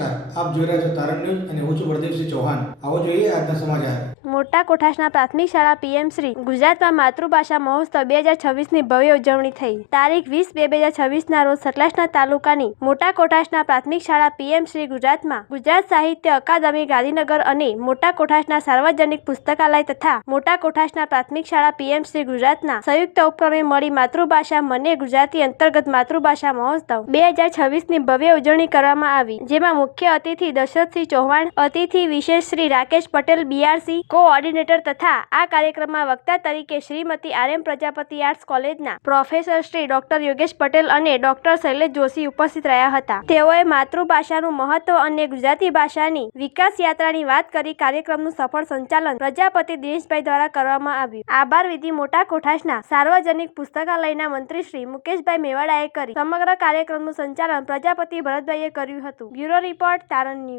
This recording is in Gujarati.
નમસ્કાર, આપ જોઈ રહ્યા છો તારણ ન્યૂઝ અને હું છું પ્રદીપસિંહ ચૌહાણ. આવો જોઈએ આજના સમાચાર. મોટા કોઠાસના પ્રાથમિક શાળા પીએમ.શ્રી ગુજરાતમાં માતૃભાષા મહોત્સવ 2026ની ભવ્ય ઉજવણી થઈ. તારીખ 20/2/2026ના રોજ સતલાસના તાલુકાની મોટા કોઠાસના પ્રાથમિક શાળા પીએમ.શ્રી ગુજરાતમાં ગુજરાત સાહિત્ય અકાદમી ગાંધીનગર અને મોટા કોઠાસના સાર્વજનિક પુસ્તકાલય તથા મોટા કોઠાસના પ્રાથમિક શાળા પીએમ.શ્રી ગુજરાતના સંયુક્ત ઉપક્રમે મળી માતૃભાષા મને ગુજરાતી અંતર્ગત માતૃભાષા મહોત્સવ 2026ની ભવ્ય ઉજવણી કરવામાં આવી, જેમાં મુખ્ય અતિથિ દશરથસિંહ ચૌહાણ, અતિથિ વિશેષ શ્રી રાકેશ પટેલ બીઆરસી કોઓર્ડિનેટર તથા આ કાર્યક્રમમાં વક્તા તરીકે શ્રીમતી આર.એમ. પ્રજાપતિ આર્ટ્સ કોલેજના પ્રોફેસર શ્રી ડોક્ટર યોગેશ પટેલ અને ડોક્ટર શૈલેષ જોશી ઉપસ્થિત રહ્યા હતા. તેઓએ માતૃભાષાનું મહત્વ અને ગુજરાતી ભાષાની વિકાસ યાત્રાની વાત કરી. કાર્યક્રમનું સફળ સંચાલન પ્રજાપતિ દિનેશભાઈ દ્વારા કરવામાં આવ્યું. આભાર વિધિ મોટા કોઠાસના સાર્વજનિક પુસ્તકાલયના મંત્રી શ્રી મુકેશભાઈ મેવાડાએ કરી. સમગ્ર કાર્યક્રમનું સંચાલન પ્રજાપતિ ભરતભાઈએ કર્યું હતું. બ્યુરો રિપોર્ટ તારણ ન્યૂઝ.